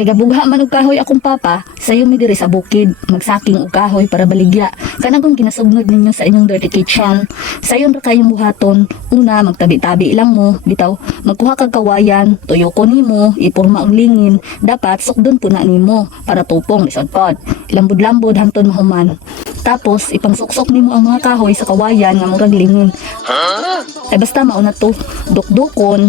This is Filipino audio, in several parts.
Kay gabugha man og kahoy akong papa, sayo mi diri sa bukid, magsaking og kahoy para baligya. Kanang ginasugnod ninyo sa inyong dirty kitchen. Sayon ra kayong buhaton, una magtabi-tabi lang mo, bitaw magkuha kag kawayan, tuyoko nimo, ipurma og lingin, dapat sukdon puna nimo para tupong lisod pod. Lambod-lambod hangtod mahuman. Tapos ipangsuksok nimo ang mga kahoy sa kawayan nga murag lingin. Ay basta mauna to, dukdukon.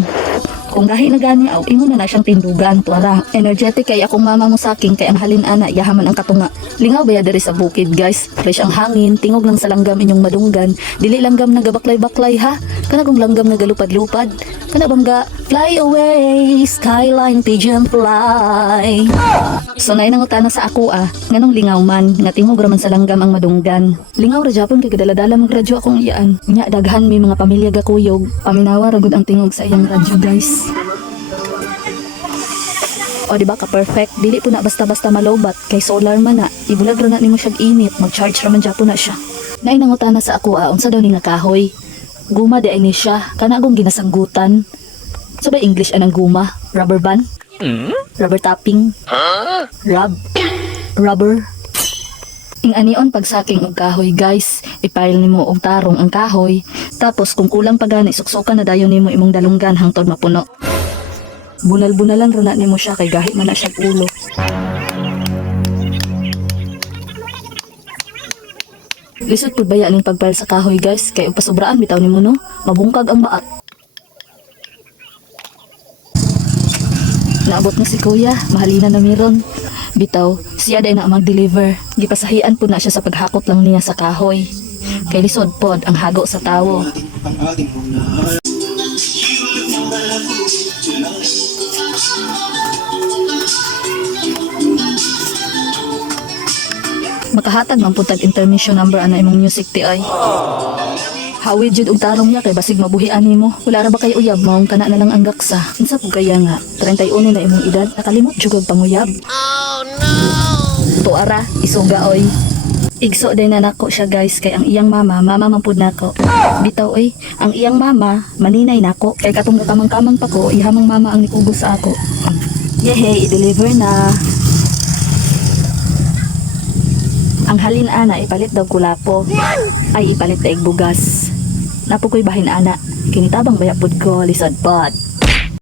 Kung gahi na gani aw ingon na siyang tindugan tuara. Energetic kay akong mama mo saking kay ang halin ana yahaman ang katunga. Lingaw baya diri sa bukid guys. Fresh ang hangin, tingog lang sa langgam inyong madunggan. Dili langgam nagabaklay-baklay ha. Kana kung langgam nagalupad-lupad. Kana bangga fly away, skyline pigeon fly. So nay nangutana sa ako nganong lingaw man nga tingog ra man sa langgam ang madunggan. Lingaw ra japon kay kadala-dala mag radyo akong iyaan. Nya daghan may mga pamilya gakuyog. Paminawa ra gud ang tingog sa iyang radyo guys. O diba ka perfect, dili po na basta-basta malobat kay solar man na, ibulag ra na nimo siyang init, mag-charge ra man po na siya. Nay nangutana sa ako unsa daw ni nga kahoy? Guma di ay ni siya, kana akong ginasanggutan. Sabay English anang guma, rubber band? Rubber tapping? Rubber? Ing anion pagsaking og kahoy guys, ipile nimo og tarong ang kahoy, tapos kung kulang pa gani suksukan na dayon nimo imong dalunggan hangtod mapuno. Bunal-bunalan ra na nimo siya kay gahi man na siya ulo. Lisod pud baya ning pagpile sa kahoy guys, kay ug pasobraan bitaw nimo no, mabungkag ang baat. Naabot na si kuya, mahalina na miron. Bitaw, siya day na mag-deliver. Gipasahian po na siya sa paghakot lang niya sa kahoy. Kay lisod pod ang hago sa tawo. Makahatag man puntag intermission number ana imong music ti ay. Hawid jud og tarong niya kay basig mabuhian nimo. Wala ra ba kay uyab maong kana na lang ang gaksa. Unsa pud kaya nga 31 na imong edad nakalimot jud og panguyab. Oh no. Tuara isuga oy. Igso day na nako siya guys kay ang iyang mama man pud nako. Bitaw oy, ang iyang mama maninay nako kay katong kamang-kamang pa ko ihamang mama ang nikugos sa ako. Yehey, i-deliver na. Ang halin ana ipalit daw kulapo. Ay ipalit daig bugas. Napo ko'y bahin ana. Kinitabang bayapod ko lisod pod.